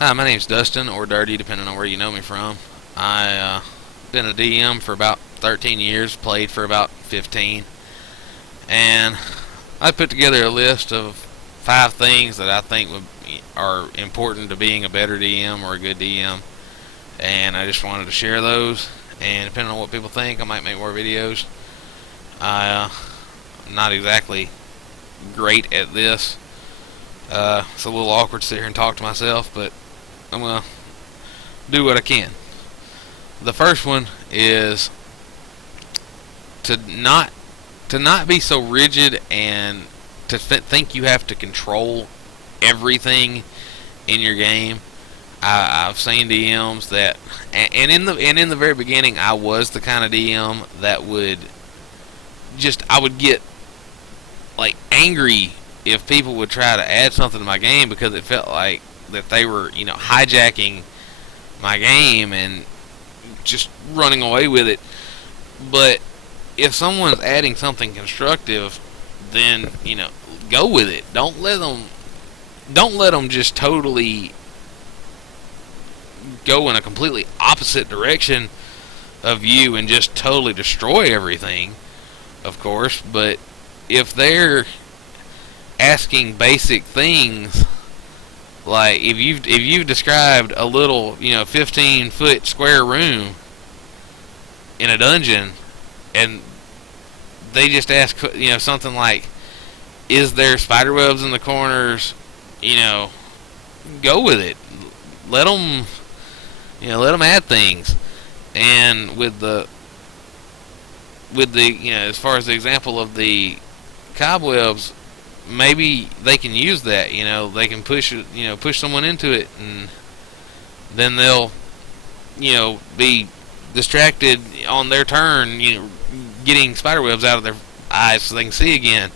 Hi, my name's Dustin, or Dirty, depending on where you know me from. I been a DM for about 13 years, played for about 15, and I put together a list of 5 things that I think are important to being a better DM or a good DM, and I just wanted to share those. And depending on what people think, I might make more videos. I'm not exactly great at this. It's a little awkward to sit here and talk to myself, but I'm gonna do what I can. The first one is to not be so rigid and to think you have to control everything in your game. I've seen DMs that, and in the very beginning, I was the kind of DM that I would get like angry if people would try to add something to my game because it felt like that they were, hijacking my game and just running away with it. But if someone's adding something constructive, then go with it. Don't let them just totally go in a completely opposite direction of you and just totally destroy everything, of course. But if they're asking basic things, like if you've described a little 15-foot square room in a dungeon, and they just ask something like, is there spider webs in the corners, go with it. Let them add things. And with the as far as the example of the cobwebs, maybe they can use that. They can push someone into it, and then they'll be distracted on their turn, getting spider webs out of their eyes so they can see again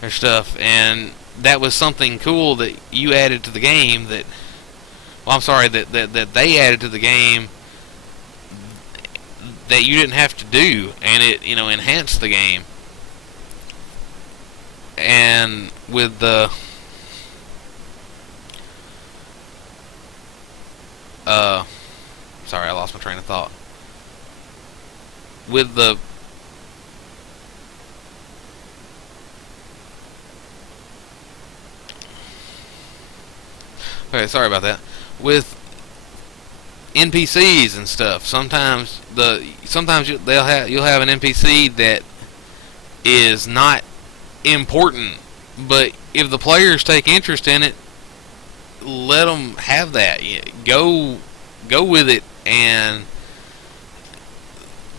or stuff. And that was something cool that you added to the game that they added to the game that you didn't have to do, and it enhanced the game. And with the sorry, I lost my train of thought. With the okay, sorry about that. With NPCs and stuff, sometimes you'll have an NPC that is not important, but if the players take interest in it, let them have that. Go with it and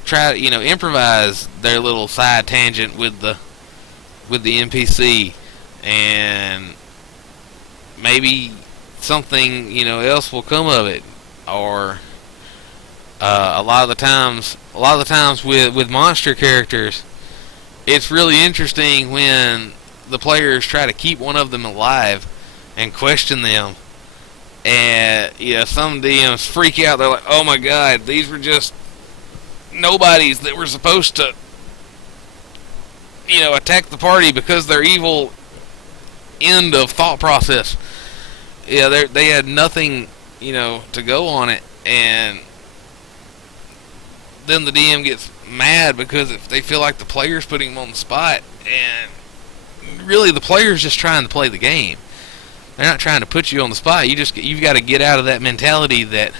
try to improvise their little side tangent with the NPC, and maybe something else will come of it. Or a lot of the times with monster characters, it's really interesting when the players try to keep one of them alive and question them. And some DMs freak out. They're like, "Oh my God, these were just nobodies that were supposed to attack the party because they're evil." End of thought process. Yeah, they had nothing to go on it, and then the DM gets mad because if they feel like the player's putting them on the spot, and really the player's just trying to play the game. They're not trying to put you on the spot. You've got to get out of that mentality that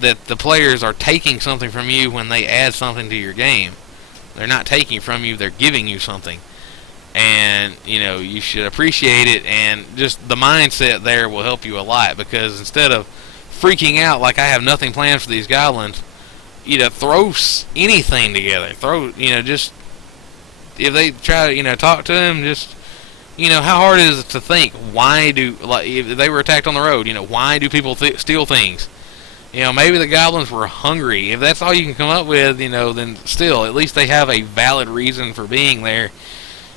the players are taking something from you when they add something to your game. They're not taking from you, they're giving you something. And you should appreciate it, and just the mindset there will help you a lot, because instead of freaking out like I have nothing planned for these goblins, throw anything together. Just if they try to talk to them, just how hard is it to think, why do, like, if they were attacked on the road, why do people steal things? Maybe the goblins were hungry. If that's all you can come up with, then still at least they have a valid reason for being there.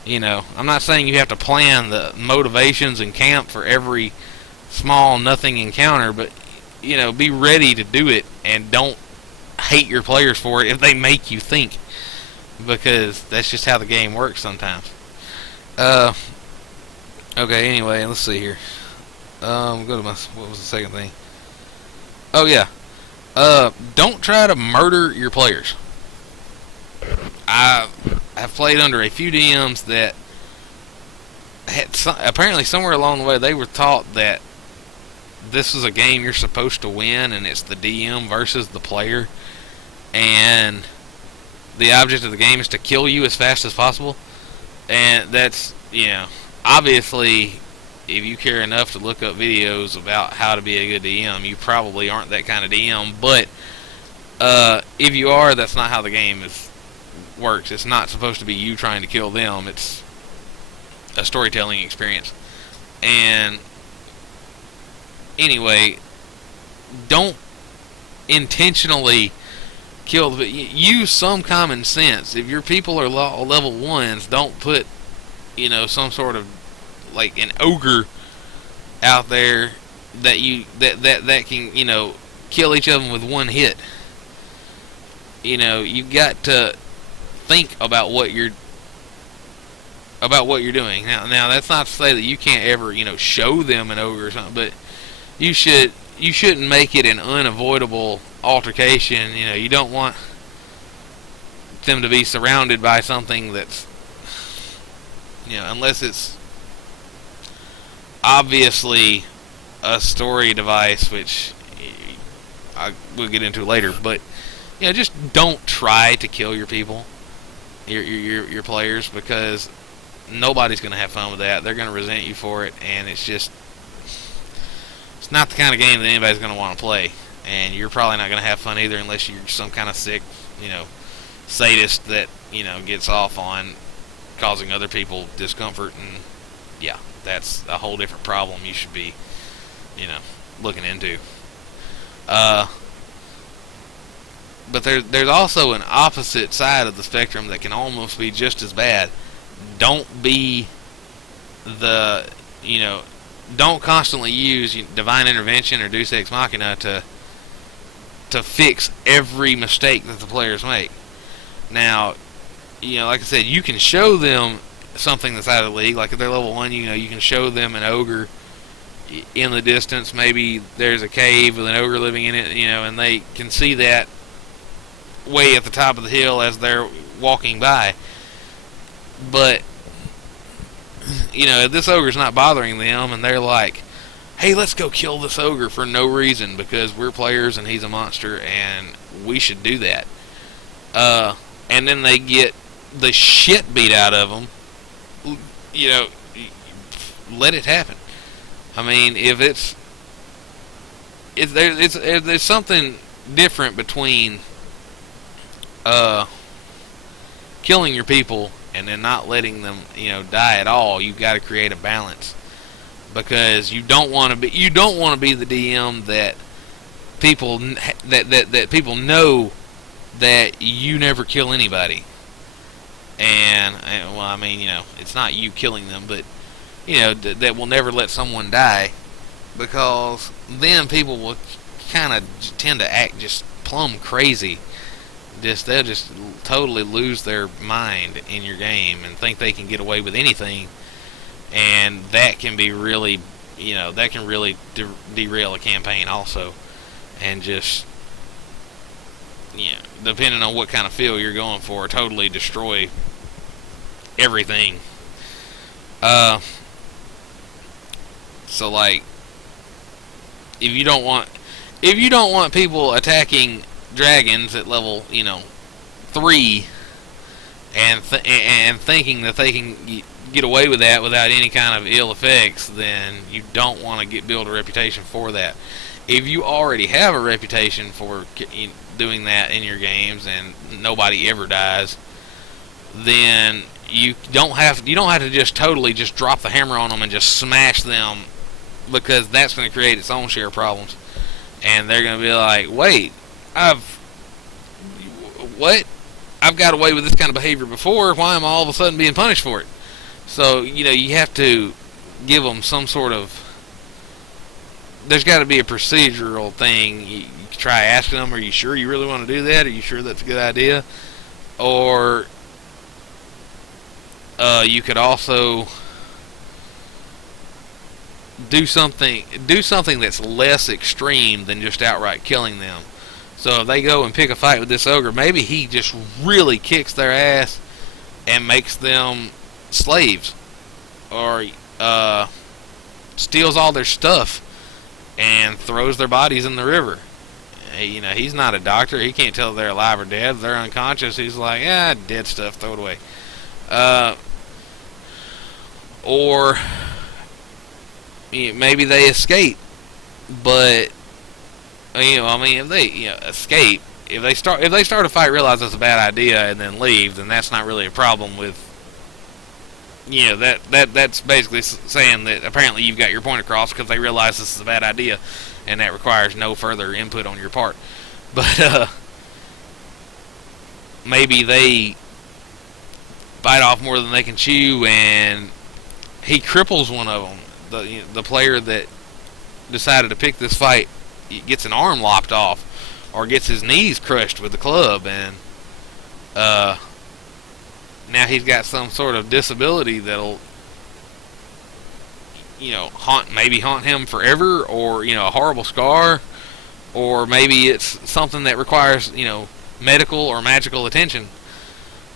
I'm not saying you have to plan the motivations and camp for every small nothing encounter, but be ready to do it, and don't hate your players for it if they make you think, because that's just how the game works sometimes. Okay, anyway, let's see here. Go to my. What was the second thing? Oh yeah. Don't try to murder your players. I have played under a few DMs that had apparently somewhere along the way they were taught that this is a game you're supposed to win, and it's the DM versus the player, and the object of the game is to kill you as fast as possible. And that's, obviously, if you care enough to look up videos about how to be a good DM, you probably aren't that kind of DM. But if you are, that's not how the game works. It's not supposed to be you trying to kill them. It's a storytelling experience. And anyway, don't intentionally kill use some common sense. If your people are level 1s, don't put some sort of like an ogre out there that can kill each of them with one hit. You got to think about what you're doing. Now that's not to say that you can't ever show them an ogre or something, but you shouldn't make it an unavoidable altercation. You don't want them to be surrounded by something that's unless it's obviously a story device, which I will get into later. But just don't try to kill your people, your players, because nobody's going to have fun with that. They're going to resent you for it, and it's not the kind of game that anybody's going to want to play. And you're probably not going to have fun either, unless you're some kind of sick, sadist that gets off on causing other people discomfort. And yeah, that's a whole different problem you should be looking into. But there's also an opposite side of the spectrum that can almost be just as bad. Don't be don't constantly use divine intervention or deus ex machina to fix every mistake that the players make. Now, like I said, you can show them something that's out of the league. Like if they're level 1, you can show them an ogre in the distance. Maybe there's a cave with an ogre living in it, and they can see that way at the top of the hill as they're walking by. But if this ogre's not bothering them and they're like, hey, let's go kill this ogre for no reason because we're players and he's a monster and we should do that, and then they get the shit beat out of them, let it happen. I mean, if there's something different between killing your people and then not letting them die at all. You've got to create a balance, because you don't want to be the DM that people that people know that you never kill anybody. And well, I mean, it's not you killing them, but that will never let someone die, because then people will kind of tend to act just plumb crazy. They'll just totally lose their mind in your game and think they can get away with anything, and that can be really, that can really derail a campaign also, and just, depending on what kind of feel you're going for, totally destroy everything. So like, if you don't want people attacking dragons at level 3 and thinking that they can get away with that without any kind of ill effects, then you don't want to build a reputation for that. If you already have a reputation for doing that in your games and nobody ever dies, then you don't have to just totally just drop the hammer on them and just smash them, because that's going to create its own share of problems, and they're going to be like, wait, I've got away with this kind of behavior before. Why am I all of a sudden being punished for it? So you have to give them some sort of. There's got to be a procedural thing. You try asking them, "Are you sure you really want to do that? Are you sure that's a good idea?" Or you could also do something that's less extreme than just outright killing them. So if they go and pick a fight with this ogre, maybe he just really kicks their ass and makes them slaves, or steals all their stuff and throws their bodies in the river. You know, he's not a doctor. He can't tell if they're alive or dead. If they're unconscious, he's like, dead stuff, throw it away. Or maybe they escape, but if they escape, if they start a fight, realize it's a bad idea, and then leave, then that's not really a problem with. That's basically saying that apparently you've got your point across because they realize this is a bad idea, and that requires no further input on your part. But maybe they bite off more than they can chew, and he cripples one of them. The player that decided to pick this fight gets an arm lopped off, or gets his knees crushed with the club, and now he's got some sort of disability that'll haunt him forever, or a horrible scar, or maybe it's something that requires medical or magical attention,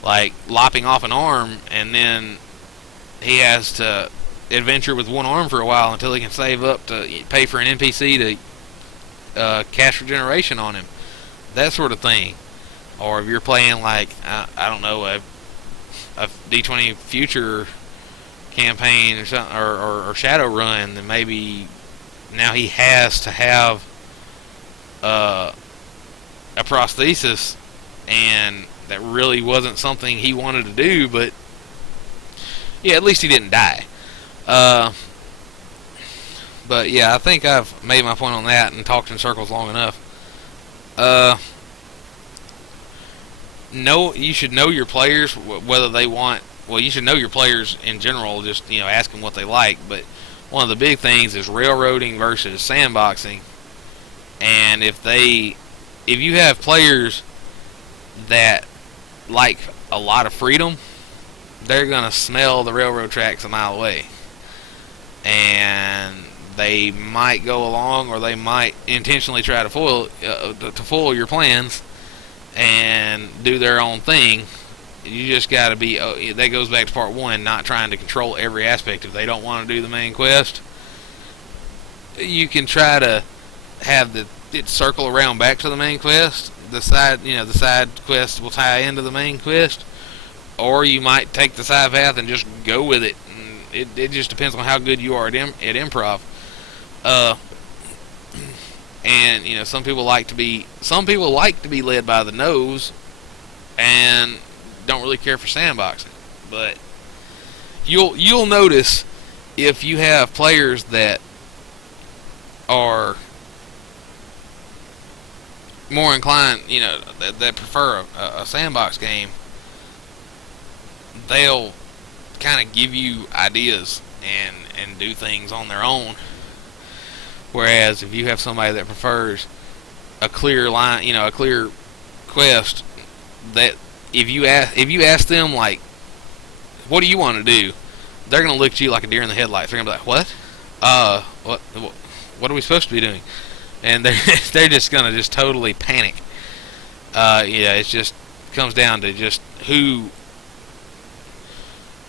like lopping off an arm, and then he has to adventure with one arm for a while until he can save up to pay for an NPC to cast regeneration on him, that sort of thing. Or if you're playing like I don't know, a D20 Future campaign or something, or Shadowrun, then maybe now he has to have a prosthesis, and that really wasn't something he wanted to do, but at least he didn't die. But yeah, I think I've made my point on that and talked in circles long enough. You should know your players, whether they want. Well, you should know your players in general. Just ask them what they like. But one of the big things is railroading versus sandboxing. And if you have players that like a lot of freedom, they're gonna smell the railroad tracks a mile away, and they might go along, or they might intentionally try to foil your plans and do their own thing. You just got to be. That goes back to part one, not trying to control every aspect. If they don't want to do the main quest, you can try to have it circle around back to the main quest. The side quest will tie into the main quest, or you might take the side path and just go with it. It just depends on how good you are at improv. And some people like to be led by the nose, and don't really care for sandboxing. But you'll notice if you have players that are more inclined, that prefer a sandbox game, they'll kind of give you ideas and do things on their own. Whereas if you have somebody that prefers a clear line, a clear quest, that if you ask them, like, what do you want to do, they're gonna look at you like a deer in the headlights. They're gonna be like, what are we supposed to be doing? And they're just gonna totally panic. It just comes down to just who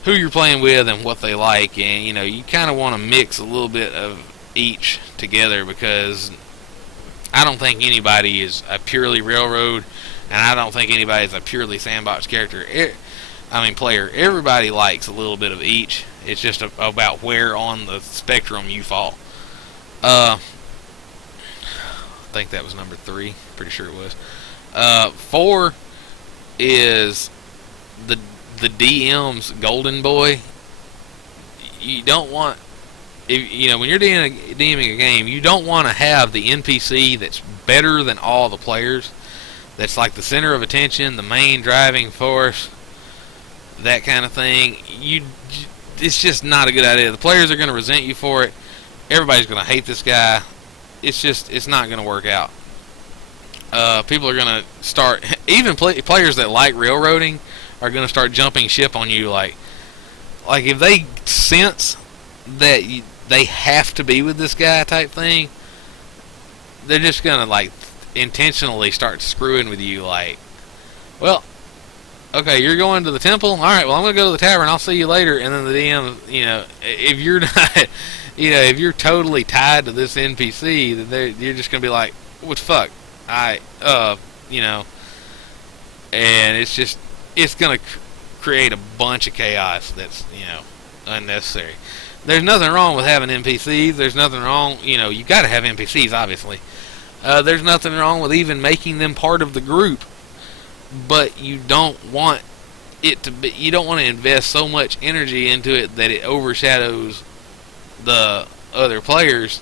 you're playing with and what they like, and you kind of want to mix a little bit of each together, because I don't think anybody is a purely railroad, and I don't think anybody is a purely sandbox character. Player. Everybody likes a little bit of each. It's just about where on the spectrum you fall. I think that was number 3. Pretty sure it was. 4 is the DM's golden boy. You don't want, when you're DMing a game, you don't want to have the NPC that's better than all the players, that's like the center of attention, the main driving force, that kind of thing. It's just not a good idea. The players are going to resent you for it. Everybody's going to hate this guy. It's not going to work out. People are going to start, even players that like railroading are going to start jumping ship on you. Like if they sense that they have to be with this guy type thing, they're just gonna like intentionally start screwing with you. Like, well, okay, you're going to the temple. All right, well, I'm gonna go to the tavern. I'll see you later. And then the DM, if you're not, if you're totally tied to this NPC, then you're just gonna be like, what the fuck? And it's gonna create a bunch of chaos that's unnecessary. There's nothing wrong with having NPCs. There's nothing wrong, you got to have NPCs, obviously. There's nothing wrong with even making them part of the group, but you don't want it to be. You don't want to invest so much energy into it that it overshadows the other players.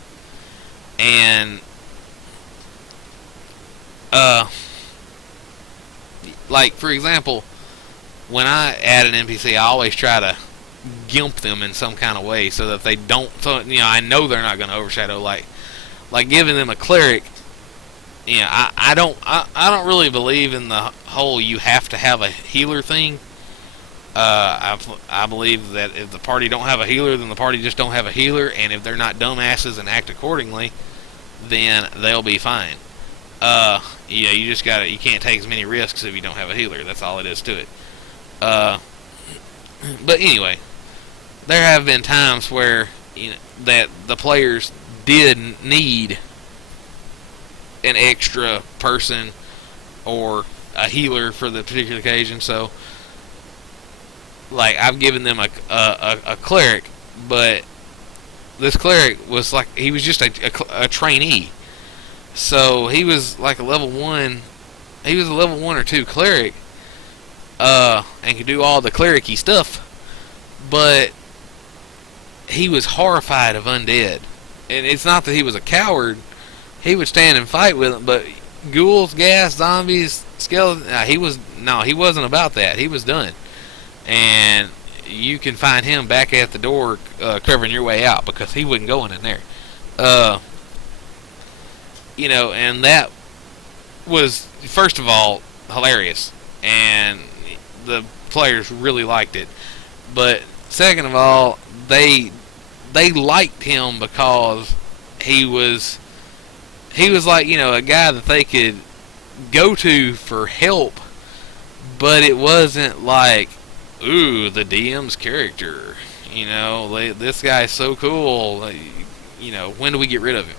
And like for example, when I add an NPC, I always try to gimp them in some kind of way so that they don't. So I know they're not going to overshadow. Like giving them a cleric. I don't really believe in the whole you have to have a healer thing. I believe that if the party don't have a healer, then the party just don't have a healer, and if they're not dumbasses and act accordingly, then they'll be fine. You just you can't take as many risks if you don't have a healer. That's all it is to it. But anyway, there have been times where that the players did need an extra person or a healer for the particular occasion. So, like, I've given them a cleric, but this cleric was like, he was just a trainee. So he was like a level 1. He was a level 1 or 2 cleric, and could do all the cleric-y stuff. But he was horrified of undead, and it's not that he was a coward. He would stand and fight with them, but ghouls, ghast, zombies, skeletons. He wasn't about that. He was done, and you can find him back at the door, covering your way out, because he wasn't going in there. And that was, first of all, hilarious, and the players really liked it. But second of all, they liked him because he was like, a guy that they could go to for help, but it wasn't like, ooh, the DM's character, this guy's so cool, when do we get rid of him?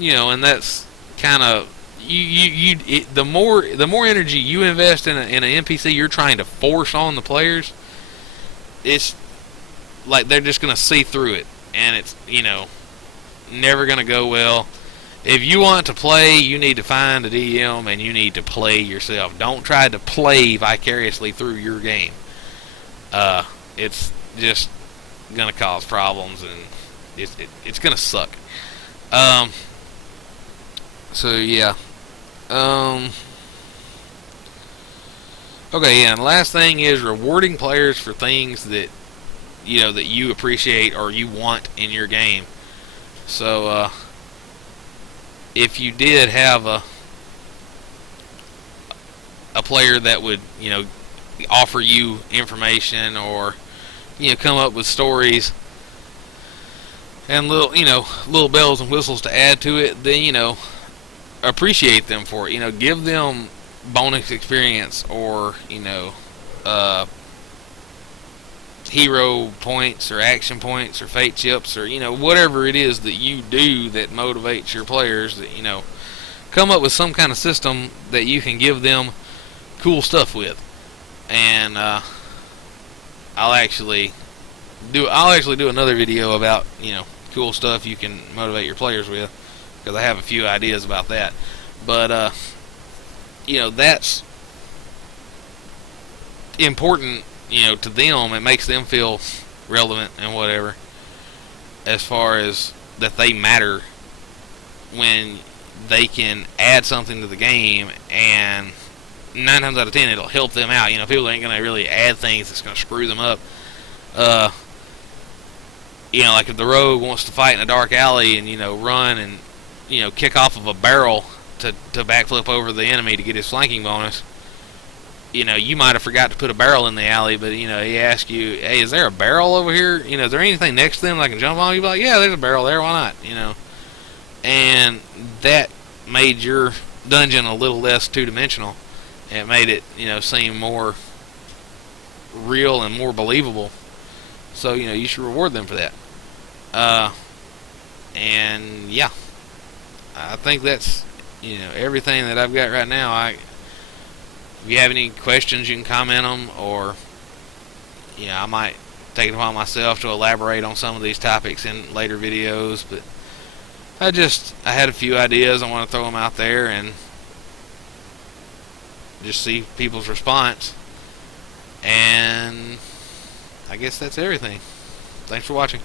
And that's kind of, the more energy you invest in an NPC you're trying to force on the players, it's like they're just going to see through it, and it's, never going to go well. If you want to play, you need to find a DM and you need to play yourself. Don't try to play vicariously through your game. It's just going to cause problems, and it's going to suck. So yeah. Okay, yeah, and the last thing is rewarding players for things that that you appreciate or you want in your game. So if you did have a player that would offer you information, or come up with stories and little bells and whistles to add to it, then appreciate them for it. Give them bonus experience, or hero points or action points or fate chips, or whatever it is that you do that motivates your players. That come up with some kind of system that you can give them cool stuff with. And I'll actually do another video about cool stuff you can motivate your players with, because I have a few ideas about that. But that's important to them. It makes them feel relevant and whatever, as far as that they matter when they can add something to the game, and 9 times out of 10 it'll help them out. People ain't gonna really add things that's gonna screw them up. Like if the rogue wants to fight in a dark alley and run and kick off of a barrel to backflip over the enemy to get his flanking bonus, you might have forgot to put a barrel in the alley, but he asks you, hey, is there a barrel over here? Is there anything next to them I can jump on? You'd be like, yeah, there's a barrel there, why not? And that made your dungeon a little less two-dimensional. It made it, seem more real and more believable. So, you should reward them for that. And yeah, I think that's, everything that I've got right now. If you have any questions, you can comment them, or I might take it upon myself to elaborate on some of these topics in later videos. But I had a few ideas. I want to throw them out there and just see people's response. And I guess that's everything. Thanks for watching.